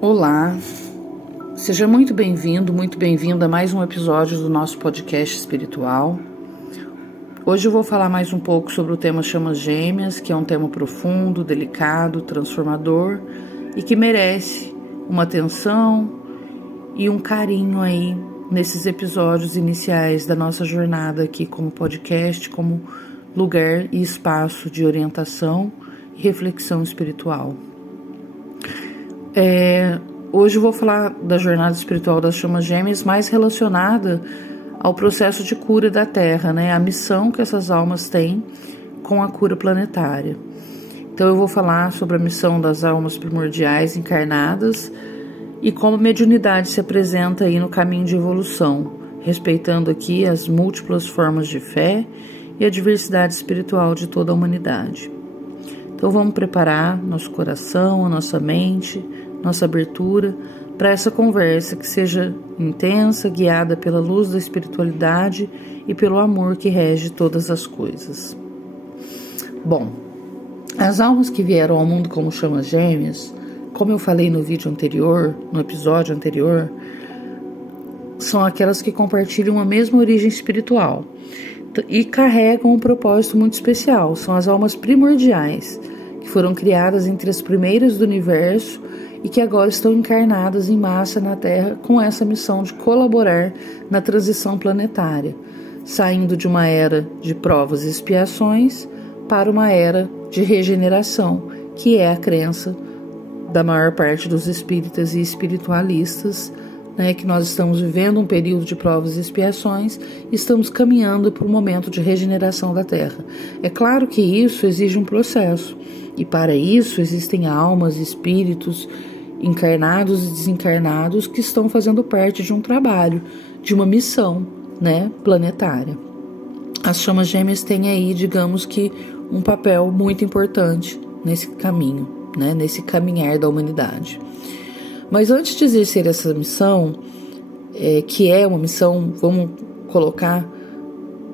Olá, seja muito bem-vindo, muito bem-vinda a mais um episódio do nosso podcast espiritual. Hoje eu vou falar mais um pouco sobre o tema Chamas Gêmeas, que é um tema profundo, delicado, transformador e que merece uma atenção e um carinho aí nesses episódios iniciais da nossa jornada aqui como podcast, como lugar e espaço de orientação e reflexão espiritual. Hoje eu vou falar da jornada espiritual das Chamas Gêmeas mais relacionada ao processo de cura da Terra, né? A missão que essas almas têm com a cura planetária. Então eu vou falar sobre a missão das almas primordiais encarnadas e como a mediunidade se apresenta aí no caminho de evolução, respeitando aqui as múltiplas formas de fé e a diversidade espiritual de toda a humanidade. Então vamos preparar nosso coração, a nossa mente, nossa abertura para essa conversa que seja intensa, guiada pela luz da espiritualidade e pelo amor que rege todas as coisas. Bom, as almas que vieram ao mundo como chamas gêmeas, como eu falei no vídeo anterior, no episódio anterior, são aquelas que compartilham a mesma origem espiritual e carregam um propósito muito especial. São as almas primordiais, que foram criadas entre as primeiras do universo e que agora estão encarnadas em massa na Terra com essa missão de colaborar na transição planetária, saindo de uma era de provas e expiações para uma era de regeneração, que é a crença da maior parte dos espíritas e espiritualistas, né, que nós estamos vivendo um período de provas e expiações e estamos caminhando para um momento de regeneração da Terra. É claro que isso exige um processo, e para isso existem almas, espíritos encarnados e desencarnados que estão fazendo parte de um trabalho, de uma missão, né, planetária. As chamas gêmeas têm aí, digamos que, um papel muito importante nesse caminho, né, nesse caminhar da humanidade. Mas antes de exercer essa missão, que é uma missão, vamos colocar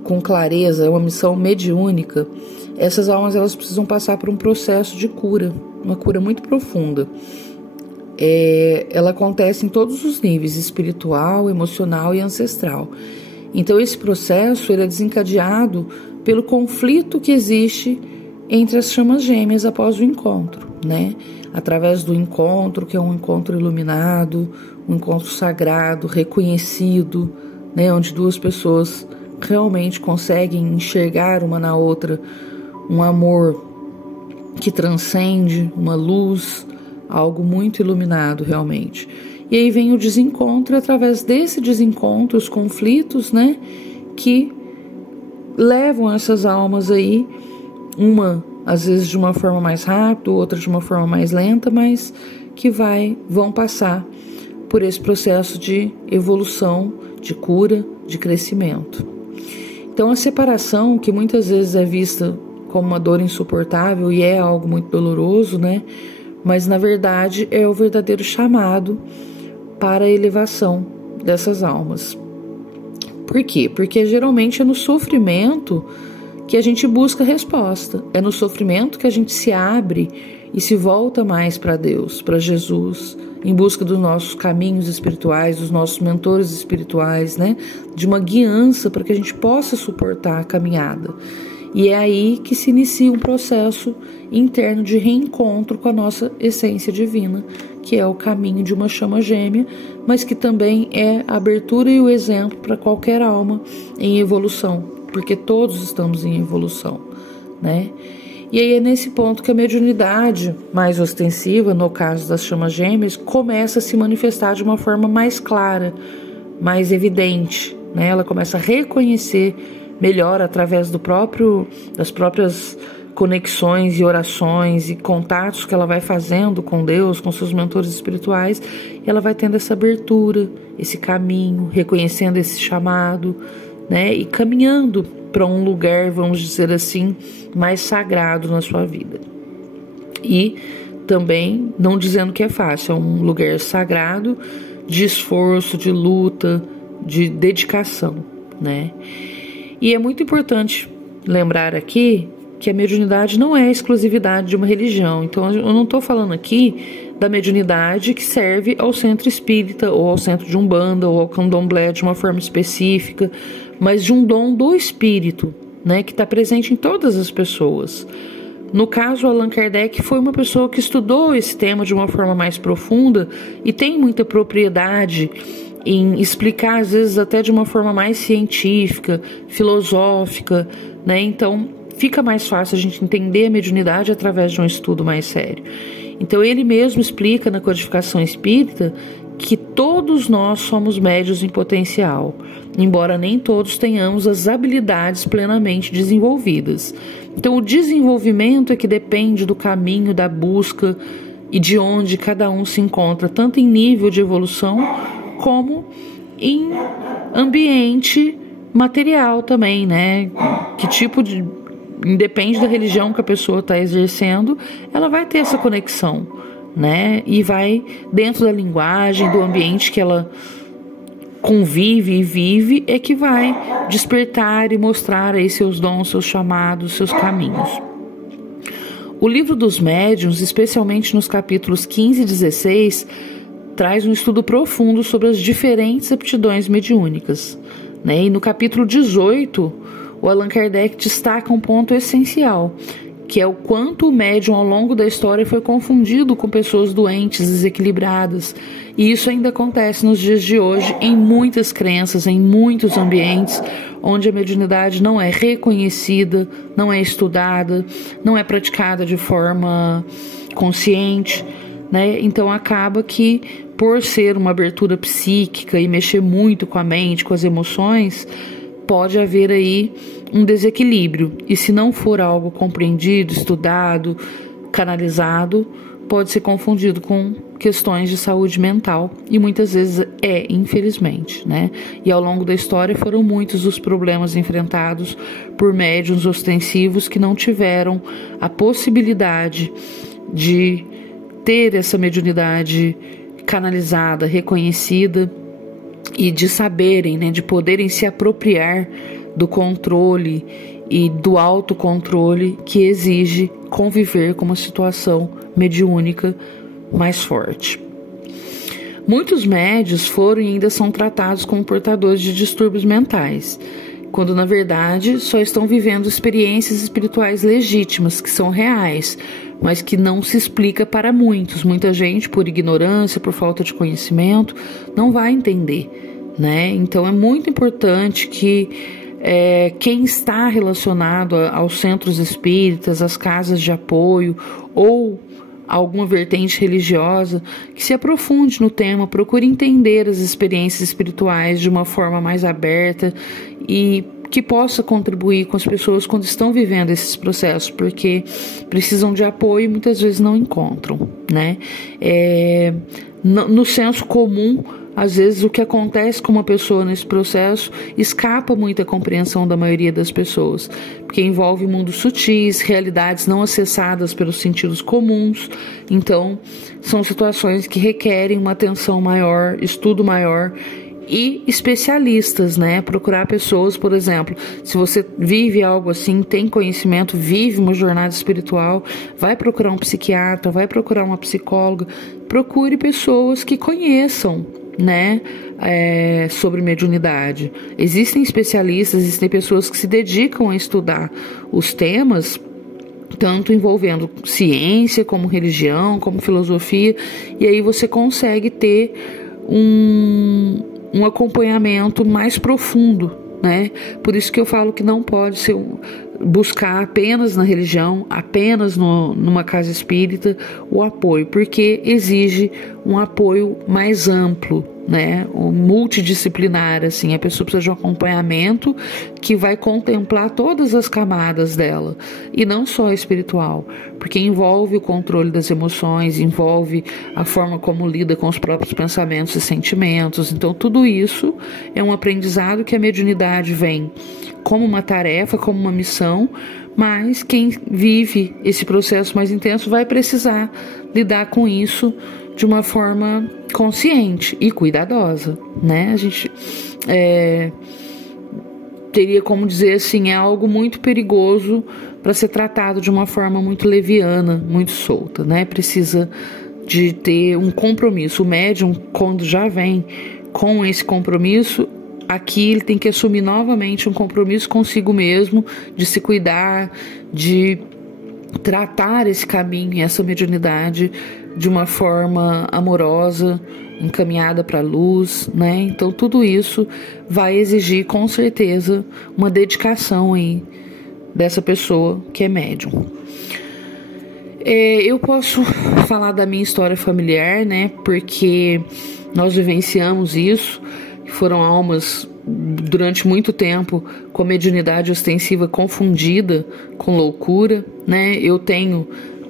com clareza, é uma missão mediúnica, essas almas elas precisam passar por um processo de cura, uma cura muito profunda. Ela acontece em todos os níveis, espiritual, emocional e ancestral. Então esse processo ele é desencadeado pelo conflito que existe entre as chamas gêmeas após o encontro, né? Através do encontro, que é um encontro iluminado, um encontro sagrado, reconhecido, né? Onde duas pessoas realmente conseguem enxergar uma na outra um amor que transcende, uma luz, algo muito iluminado realmente. E aí vem o desencontro, através desse desencontro, os conflitos, né, que levam essas almas aí, uma às vezes de uma forma mais rápida, outra de uma forma mais lenta, mas que vão passar por esse processo de evolução, de cura, de crescimento. Então a separação, que muitas vezes é vista como uma dor insuportável e é algo muito doloroso, né? Mas na verdade é o verdadeiro chamado para a elevação dessas almas. Por quê? Porque geralmente é no sofrimento que a gente busca resposta. É no sofrimento que a gente se abre e se volta mais para Deus, para Jesus, em busca dos nossos caminhos espirituais, dos nossos mentores espirituais, né? De uma guiança para que a gente possa suportar a caminhada. E é aí que se inicia um processo interno de reencontro com a nossa essência divina, que é o caminho de uma chama gêmea, mas que também é a abertura e o exemplo para qualquer alma em evolução, porque todos estamos em evolução, né? E aí é nesse ponto que a mediunidade mais ostensiva, no caso das chamas gêmeas, começa a se manifestar de uma forma mais clara, mais evidente, né? Ela começa a reconhecer melhor através das próprias conexões e orações e contatos que ela vai fazendo com Deus, com seus mentores espirituais, e ela vai tendo essa abertura, esse caminho, reconhecendo esse chamado, né? E caminhando para um lugar, vamos dizer assim, mais sagrado na sua vida. E também, não dizendo que é fácil, é um lugar sagrado de esforço, de luta, de dedicação, né? E é muito importante lembrar aqui que a mediunidade não é a exclusividade de uma religião. Então eu não estou falando aqui da mediunidade que serve ao centro espírita ou ao centro de Umbanda ou ao candomblé de uma forma específica, mas de um dom do espírito, né, que está presente em todas as pessoas. No caso, Allan Kardec foi uma pessoa que estudou esse tema de uma forma mais profunda e tem muita propriedade em explicar, às vezes até de uma forma mais científica, filosófica, né? Então fica mais fácil a gente entender a mediunidade através de um estudo mais sério. Então ele mesmo explica na Codificação Espírita que todos nós somos médiuns em potencial, embora nem todos tenhamos as habilidades plenamente desenvolvidas. Então o desenvolvimento é que depende do caminho, da busca e de onde cada um se encontra, tanto em nível de evolução como em ambiente material também, né? Que tipo de... Independe da religião que a pessoa está exercendo, ela vai ter essa conexão, né? E vai, dentro da linguagem, do ambiente que ela convive e vive, é que vai despertar e mostrar aí seus dons, seus chamados, seus caminhos. O livro dos médiuns, especialmente nos capítulos 15 e 16, traz um estudo profundo sobre as diferentes aptidões mediúnicas, né? E no capítulo 18, o Allan Kardec destaca um ponto essencial, que é o quanto o médium ao longo da história foi confundido com pessoas doentes, desequilibradas. E isso ainda acontece nos dias de hoje em muitas crenças, em muitos ambientes, onde a mediunidade não é reconhecida, não é estudada, não é praticada de forma consciente, né? Então acaba que, por ser uma abertura psíquica e mexer muito com a mente, com as emoções, pode haver aí um desequilíbrio. E se não for algo compreendido, estudado, canalizado, pode ser confundido com questões de saúde mental. E muitas vezes infelizmente, né? E ao longo da história foram muitos os problemas enfrentados por médiuns ostensivos que não tiveram a possibilidade de ter essa mediunidade canalizada, reconhecida, e de saberem, né, de poderem se apropriar do controle e do autocontrole que exige conviver com uma situação mediúnica mais forte. Muitos médiuns foram e ainda são tratados como portadores de distúrbios mentais, quando na verdade só estão vivendo experiências espirituais legítimas, que são reais, mas que não se explica para muitos. Muita gente, por ignorância, por falta de conhecimento, não vai entender, né? Então é muito importante que quem está relacionado aos centros espíritas, às casas de apoio ou alguma vertente religiosa, que se aprofunde no tema, procure entender as experiências espirituais de uma forma mais aberta e que possa contribuir com as pessoas quando estão vivendo esses processos, porque precisam de apoio e muitas vezes não encontram, né? No senso comum, às vezes o que acontece com uma pessoa nesse processo escapa muito à compreensão da maioria das pessoas, porque envolve mundos sutis, realidades não acessadas pelos sentidos comuns. Então são situações que requerem uma atenção maior, estudo maior e especialistas, né? Procurar pessoas, por exemplo, se você vive algo assim, tem conhecimento, vive uma jornada espiritual, vai procurar um psiquiatra, vai procurar uma psicóloga, procure pessoas que conheçam, né, sobre mediunidade. Existem especialistas, existem pessoas que se dedicam a estudar os temas, tanto envolvendo ciência, como religião, como filosofia, e aí você consegue ter um acompanhamento mais profundo, né? Por isso que eu falo que não pode ser buscar apenas na religião, apenas numa casa espírita o apoio, porque exige um apoio mais amplo, né? O multidisciplinar, assim, a pessoa precisa de um acompanhamento que vai contemplar todas as camadas dela, e não só espiritual, porque envolve o controle das emoções, envolve a forma como lida com os próprios pensamentos e sentimentos. Então tudo isso é um aprendizado que a mediunidade vem como uma tarefa, como uma missão, mas quem vive esse processo mais intenso vai precisar lidar com isso de uma forma consciente e cuidadosa, né? A gente teria como dizer assim, é algo muito perigoso para ser tratado de uma forma muito leviana, muito solta, né? Precisa de ter um compromisso. O médium, quando já vem com esse compromisso, aqui ele tem que assumir novamente um compromisso consigo mesmo, de se cuidar, de tratar esse caminho, essa mediunidade de uma forma amorosa, encaminhada para a luz, né? Então tudo isso vai exigir com certeza uma dedicação aí dessa pessoa que é médium. Eu posso falar da minha história familiar, né? Porque nós vivenciamos isso. Foram almas durante muito tempo com a mediunidade ostensiva confundida com loucura, né? Eu tenho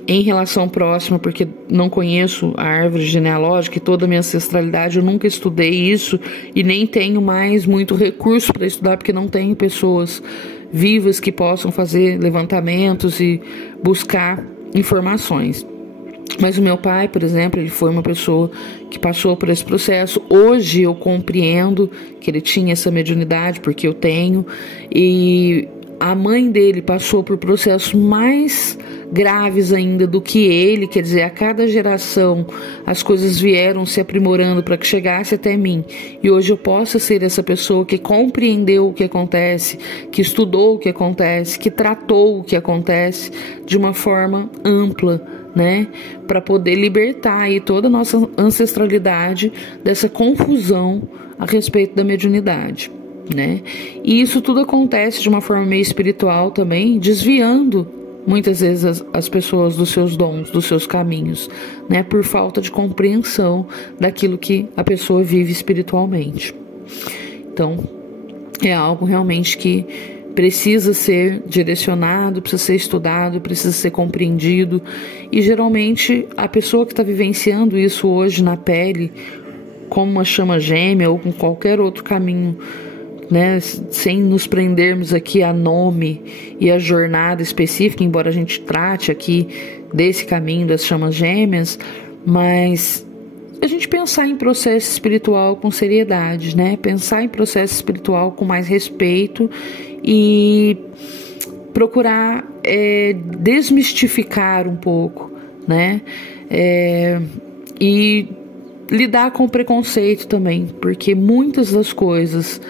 em relação próxima, porque não conheço a árvore genealógica e toda a minha ancestralidade, eu nunca estudei isso e nem tenho mais muito recurso para estudar, porque não tenho pessoas vivas que possam fazer levantamentos e buscar informações. Mas o meu pai, por exemplo, ele foi uma pessoa que passou por esse processo. Hoje eu compreendo que ele tinha essa mediunidade, porque eu tenho, e a mãe dele passou por processos mais graves ainda do que ele, quer dizer, a cada geração as coisas vieram se aprimorando para que chegasse até mim, e hoje eu possa ser essa pessoa que compreendeu o que acontece, que estudou o que acontece, que tratou o que acontece de uma forma ampla, né, para poder libertar aí toda a nossa ancestralidade dessa confusão a respeito da mediunidade, né? E isso tudo acontece de uma forma meio espiritual também, desviando muitas vezes as pessoas dos seus dons, dos seus caminhos, né, por falta de compreensão daquilo que a pessoa vive espiritualmente. Então, é algo realmente que precisa ser direcionado, precisa ser estudado, precisa ser compreendido. E geralmente a pessoa que está vivenciando isso hoje na pele, como uma chama gêmea ou com qualquer outro caminho, né, sem nos prendermos aqui a nome e a jornada específica, embora a gente trate aqui desse caminho das chamas gêmeas, mas a gente pensar em processo espiritual com seriedade, né? Pensar em processo espiritual com mais respeito e procurar desmistificar um pouco, né? E lidar com o preconceito também, porque muitas das coisas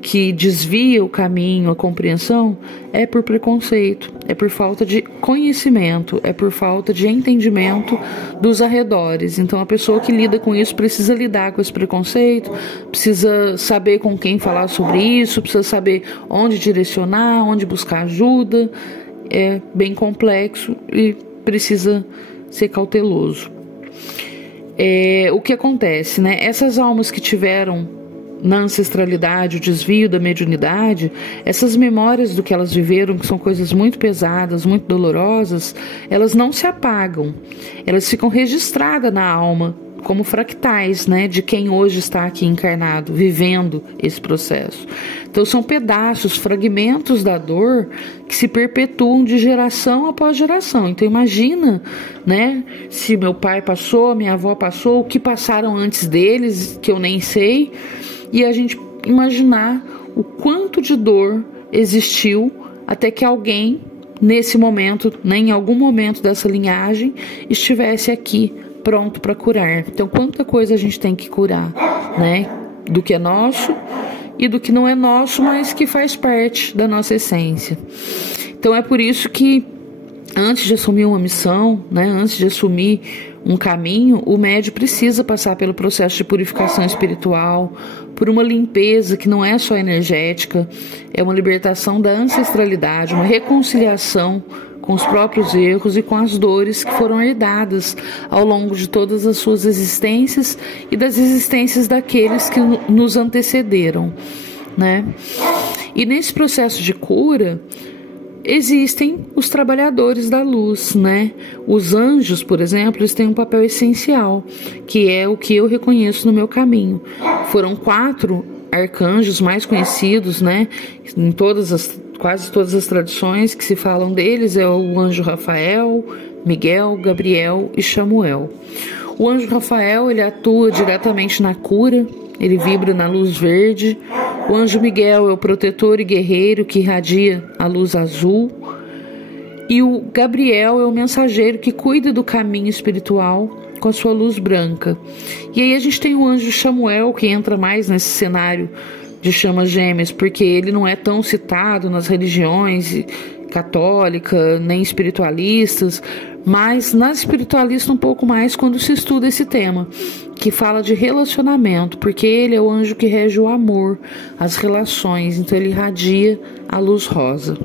que desvia o caminho, a compreensão, é por preconceito, é por falta de conhecimento, é por falta de entendimento dos arredores. Então a pessoa que lida com isso precisa lidar com esse preconceito, precisa saber com quem falar sobre isso, precisa saber onde direcionar, onde buscar ajuda. É bem complexo e precisa ser cauteloso. O que acontece, né? Essas almas que tiveram na ancestralidade, o desvio da mediunidade, essas memórias do que elas viveram, que são coisas muito pesadas, muito dolorosas, elas não se apagam, elas ficam registradas na alma, como fractais, né, de quem hoje está aqui encarnado, vivendo esse processo. Então são pedaços, fragmentos da dor que se perpetuam de geração após geração. Então imagina, né, se meu pai passou, minha avó passou, o que passaram antes deles, que eu nem sei, e a gente imaginar o quanto de dor existiu até que alguém, nesse momento, né, em algum momento dessa linhagem, estivesse aqui pronto para curar. Então, quanta coisa a gente tem que curar, né? Do que é nosso e do que não é nosso, mas que faz parte da nossa essência. Então, é por isso que, antes de assumir uma missão, né, antes de assumir um caminho, o médium precisa passar pelo processo de purificação espiritual, por uma limpeza que não é só energética, é uma libertação da ancestralidade, uma reconciliação com os próprios erros e com as dores que foram herdadas ao longo de todas as suas existências e das existências daqueles que nos antecederam, né? E nesse processo de cura existem os trabalhadores da luz, né? Os anjos, por exemplo, eles têm um papel essencial, que é o que eu reconheço no meu caminho. Foram 4 arcanjos mais conhecidos, né? Em quase todas as tradições que se falam deles é o anjo Rafael, Miguel, Gabriel e Chamuel. O anjo Rafael, ele atua diretamente na cura, ele vibra na luz verde, O anjo Miguel é o protetor e guerreiro que irradia a luz azul. E o Gabriel é o mensageiro que cuida do caminho espiritual com a sua luz branca. E aí a gente tem o anjo Chamuel, que entra mais nesse cenário de chamas gêmeas, porque ele não é tão citado nas religiões católica, nem espiritualistas, mas nas espiritualistas um pouco mais quando se estuda esse tema, que fala de relacionamento, porque ele é o anjo que rege o amor, as relações, então ele irradia a luz rosa.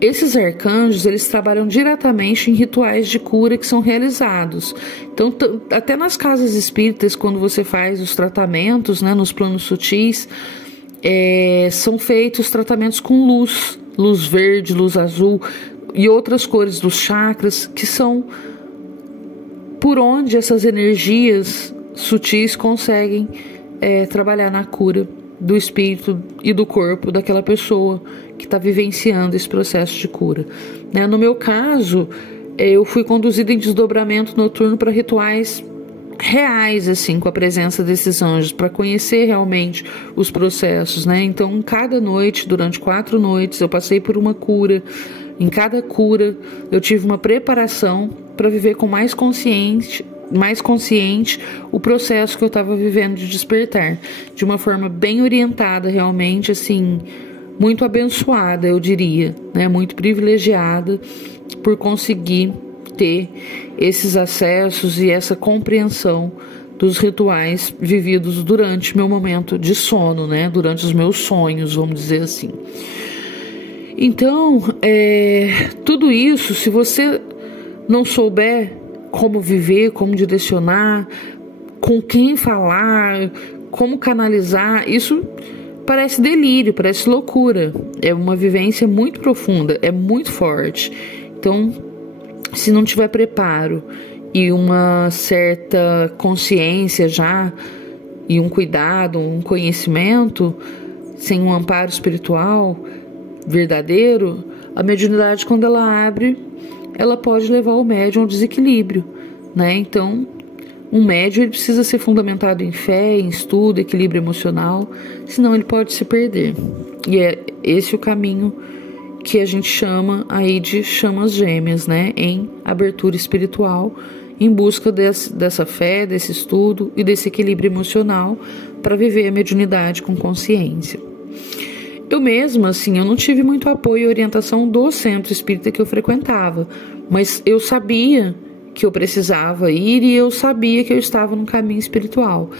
Esses arcanjos, eles trabalham diretamente em rituais de cura que são realizados. Então, até nas casas espíritas, quando você faz os tratamentos, né, nos planos sutis, são feitos tratamentos com luz, luz verde, luz azul e outras cores dos chakras, que são por onde essas energias sutis conseguem trabalhar na cura do espírito e do corpo daquela pessoa que está vivenciando esse processo de cura. No meu caso, eu fui conduzida em desdobramento noturno para rituais reais, assim, com a presença desses anjos, para conhecer realmente os processos, Então, em cada noite, durante 4 noites, eu passei por uma cura. Em cada cura, eu tive uma preparação para viver com mais consciente o processo que eu estava vivendo de despertar, de uma forma bem orientada, realmente, assim, muito abençoada, eu diria, muito privilegiada por conseguir ter esses acessos e essa compreensão dos rituais vividos durante meu momento de sono, durante os meus sonhos, vamos dizer assim. Então, tudo isso, se você não souber como viver, como direcionar, com quem falar, como canalizar, isso parece delírio, parece loucura. É uma vivência muito profunda, é muito forte. Então, se não tiver preparo e uma certa consciência já, e um cuidado, um conhecimento, sem um amparo espiritual verdadeiro, a mediunidade, quando ela abre, ela pode levar o médium ao desequilíbrio, Então, um médium, ele precisa ser fundamentado em fé, em estudo, equilíbrio emocional, senão ele pode se perder. E é esse o caminho que a gente chama aí de chamas gêmeas, em abertura espiritual, em busca dessa fé, desse estudo e desse equilíbrio emocional para viver a mediunidade com consciência. Eu mesma, assim, eu não tive muito apoio e orientação do centro espírita que eu frequentava, mas eu sabia que eu precisava ir e eu sabia que eu estava num caminho espiritual.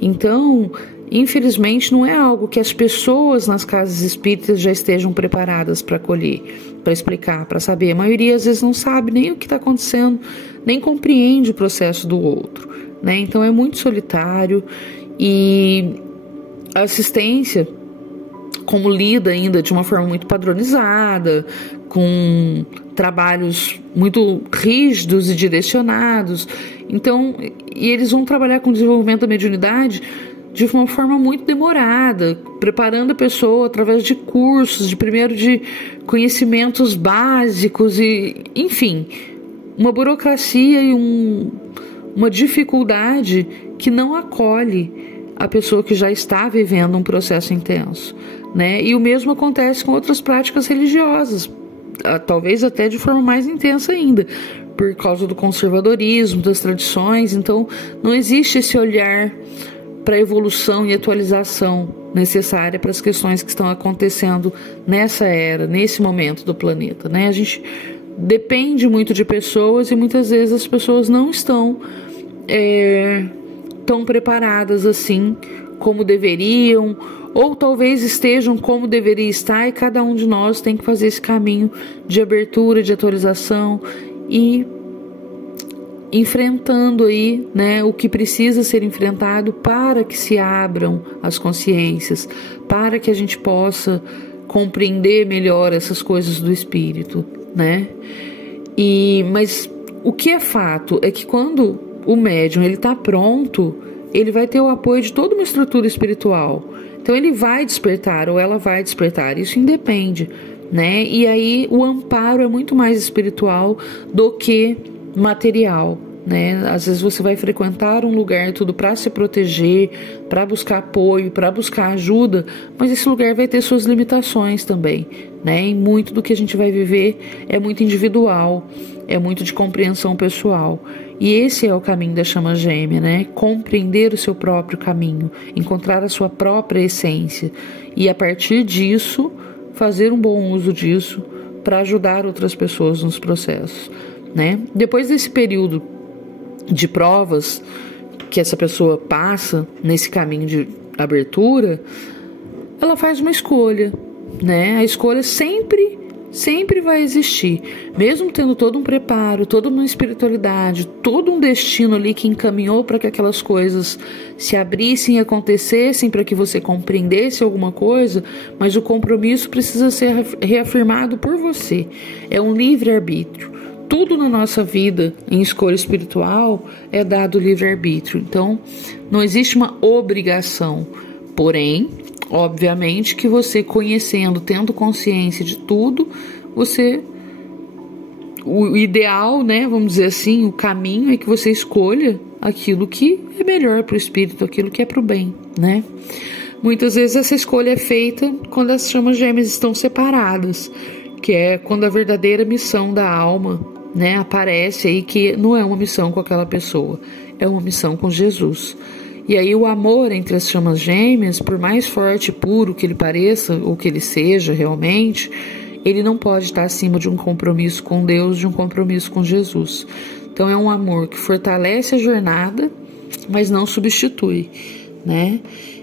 Então, infelizmente, não é algo que as pessoas nas casas espíritas já estejam preparadas para acolher, para explicar, para saber. A maioria às vezes não sabe nem o que está acontecendo, nem compreende o processo do outro, Então é muito solitário e a assistência, como lida ainda de uma forma muito padronizada, com trabalhos muito rígidos e direcionados. Então, e eles vão trabalhar com o desenvolvimento da mediunidade de uma forma muito demorada, preparando a pessoa através de cursos, primeiro de conhecimentos básicos e, enfim, uma burocracia e uma dificuldade que não acolhe a pessoa que já está vivendo um processo intenso, E o mesmo acontece com outras práticas religiosas, talvez até de forma mais intensa ainda, por causa do conservadorismo, das tradições. Então, não existe esse olhar para a evolução e atualização necessária para as questões que estão acontecendo nessa era, nesse momento do planeta, A gente depende muito de pessoas e muitas vezes as pessoas não estão tão preparadas assim como deveriam, ou talvez estejam como deveria estar, e cada um de nós tem que fazer esse caminho de abertura, de atualização e enfrentando aí, o que precisa ser enfrentado para que se abram as consciências, para que a gente possa compreender melhor essas coisas do espírito, Mas o que é fato é que quando o médium ele está pronto, ele vai ter o apoio de toda uma estrutura espiritual. Então ele vai despertar ou ela vai despertar, isso independe, E aí o amparo é muito mais espiritual do que material, né? Às vezes você vai frequentar um lugar tudo para se proteger, para buscar apoio, para buscar ajuda, mas esse lugar vai ter suas limitações também, né? E muito do que a gente vai viver é muito individual, é muito de compreensão pessoal. E esse é o caminho da chama gêmea, né? Compreender o seu próprio caminho, encontrar a sua própria essência e a partir disso fazer um bom uso disso para ajudar outras pessoas nos processos, né? Depois desse período de provas que essa pessoa passa nesse caminho de abertura, ela faz uma escolha, né? A escolha sempre vai existir, mesmo tendo todo um preparo, toda uma espiritualidade, todo um destino ali que encaminhou para que aquelas coisas se abrissem e acontecessem, para que você compreendesse alguma coisa, mas o compromisso precisa ser reafirmado por você. É um livre-arbítrio. Tudo na nossa vida, em escolha espiritual, é dado livre-arbítrio. Então, não existe uma obrigação. Porém, obviamente que você conhecendo, tendo consciência de tudo, o ideal, né, vamos dizer assim, o caminho é que você escolha aquilo que é melhor para o espírito, aquilo que é para o bem, né? Muitas vezes essa escolha é feita quando as chamas gêmeas estão separadas, que é quando a verdadeira missão da alma, né, aparece aí, que não é uma missão com aquela pessoa, é uma missão com Jesus. E aí o amor entre as chamas gêmeas, por mais forte e puro que ele pareça, ou que ele seja realmente, ele não pode estar acima de um compromisso com Deus, de um compromisso com Jesus. Então é um amor que fortalece a jornada, mas não substitui, né?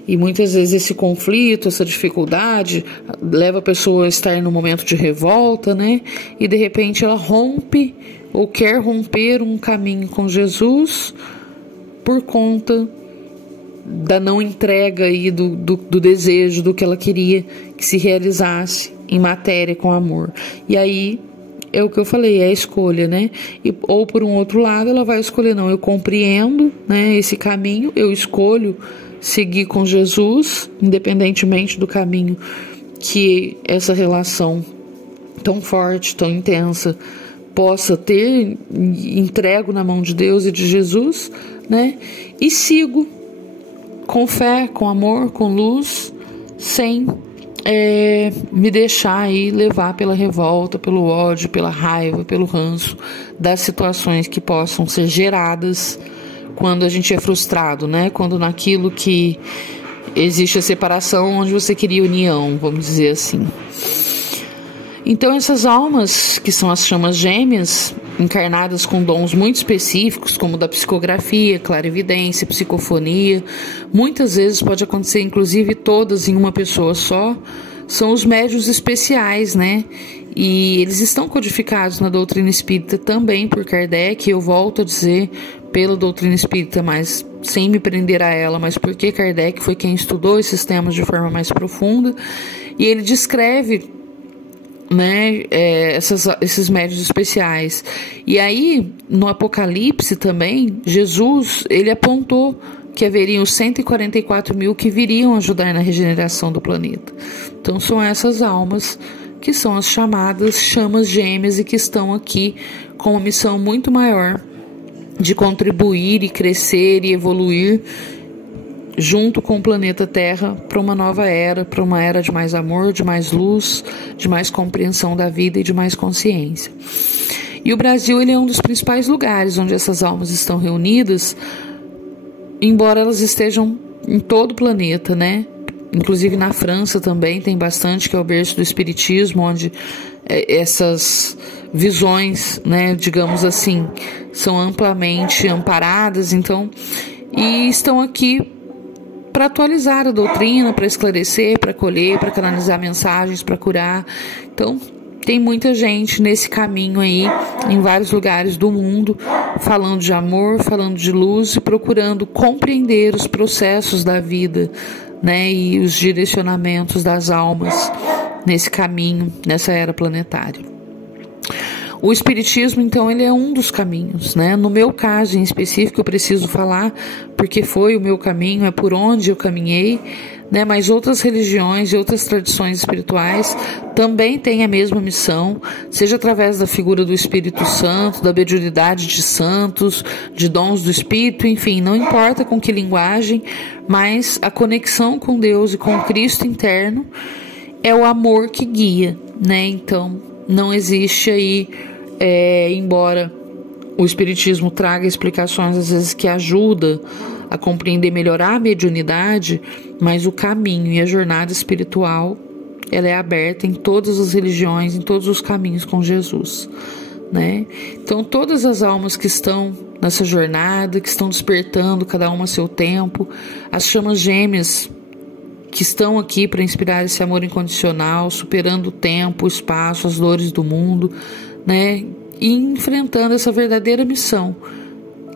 E muitas vezes esse conflito, essa dificuldade, leva a pessoa a estar num momento de revolta, né? E de repente ela rompe ou quer romper um caminho com Jesus por conta da não entrega aí do desejo, do que ela queria que se realizasse em matéria com amor. E aí é o que eu falei, é a escolha, né? Ou por um outro lado ela vai escolher, não, eu compreendo, né, esse caminho, eu escolho seguir com Jesus, independentemente do caminho que essa relação tão forte, tão intensa possa ter, entrego na mão de Deus e de Jesus, né? E sigo com fé, com amor, com luz, sem me deixar aí levar pela revolta, pelo ódio, pela raiva, pelo ranço das situações que possam ser geradas quando a gente é frustrado, né? Quando naquilo que existe a separação, onde você queria união, vamos dizer assim. Então essas almas, que são as chamas gêmeas, encarnadas com dons muito específicos, como da psicografia, clarividência, psicofonia, muitas vezes pode acontecer, inclusive todas em uma pessoa só, são os médiuns especiais, né? E eles estão codificados na doutrina espírita também por Kardec, eu volto a dizer, pela doutrina espírita, mas sem me prender a ela, mas porque Kardec foi quem estudou esses temas de forma mais profunda, e ele descreve, né, esses médiuns especiais. E aí, no Apocalipse também, Jesus, ele apontou que haveriam os 144 mil que viriam ajudar na regeneração do planeta. Então são essas almas que são as chamadas chamas gêmeas e que estão aqui com uma missão muito maior de contribuir e crescer e evoluir junto com o planeta Terra para uma nova era, para uma era de mais amor, de mais luz, de mais compreensão da vida e de mais consciência. E o Brasil, ele é um dos principais lugares onde essas almas estão reunidas, embora elas estejam em todo o planeta, né? Inclusive na França também tem bastante, que é o berço do espiritismo, onde essas visões, né, digamos assim, são amplamente amparadas, então, e estão aqui para atualizar a doutrina, para esclarecer, para acolher, para canalizar mensagens, para curar. Então, tem muita gente nesse caminho aí, em vários lugares do mundo, falando de amor, falando de luz e procurando compreender os processos da vida, né, e os direcionamentos das almas nesse caminho, nessa era planetária. O Espiritismo, então, ele é um dos caminhos, né? No meu caso em específico, eu preciso falar porque foi o meu caminho, é por onde eu caminhei, né? Mas outras religiões e outras tradições espirituais também têm a mesma missão, seja através da figura do Espírito Santo, da mediunidade de santos, de dons do Espírito, enfim, não importa com que linguagem, mas a conexão com Deus e com o Cristo interno é o amor que guia, né? Então, não existe aí, embora o Espiritismo traga explicações às vezes que ajuda a compreender, melhorar a mediunidade, mas o caminho e a jornada espiritual, ela é aberta em todas as religiões, em todos os caminhos com Jesus, né? Então, todas as almas que estão nessa jornada, que estão despertando, cada uma a seu tempo, as chamas gêmeas que estão aqui para inspirar esse amor incondicional, superando o tempo, o espaço, as dores do mundo, né? E enfrentando essa verdadeira missão.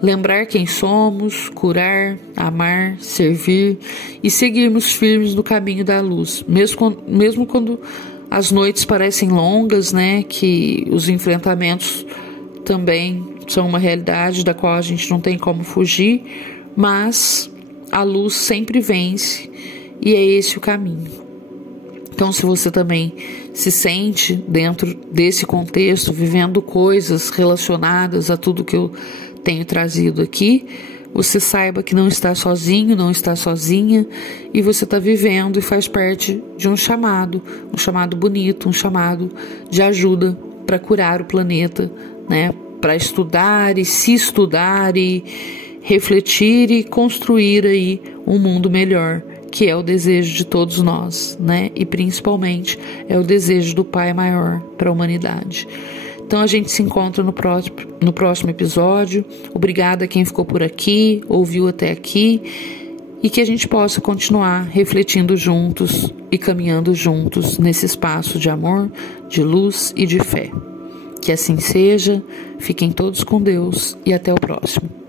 Lembrar quem somos, curar, amar, servir e seguirmos firmes no caminho da luz. Mesmo quando as noites parecem longas, né? Que os enfrentamentos também são uma realidade da qual a gente não tem como fugir, mas a luz sempre vence. E é esse o caminho. Então, se você também se sente dentro desse contexto, vivendo coisas relacionadas a tudo que eu tenho trazido aqui, você saiba que não está sozinho, não está sozinha, e você está vivendo e faz parte de um chamado bonito, um chamado de ajuda para curar o planeta, né? Para estudar e se estudar e refletir e construir aí um mundo melhor, que é o desejo de todos nós, né? E principalmente é o desejo do Pai maior para a humanidade. Então a gente se encontra no próximo episódio. Obrigada a quem ficou por aqui, ouviu até aqui, e que a gente possa continuar refletindo juntos e caminhando juntos nesse espaço de amor, de luz e de fé. Que assim seja, fiquem todos com Deus e até o próximo.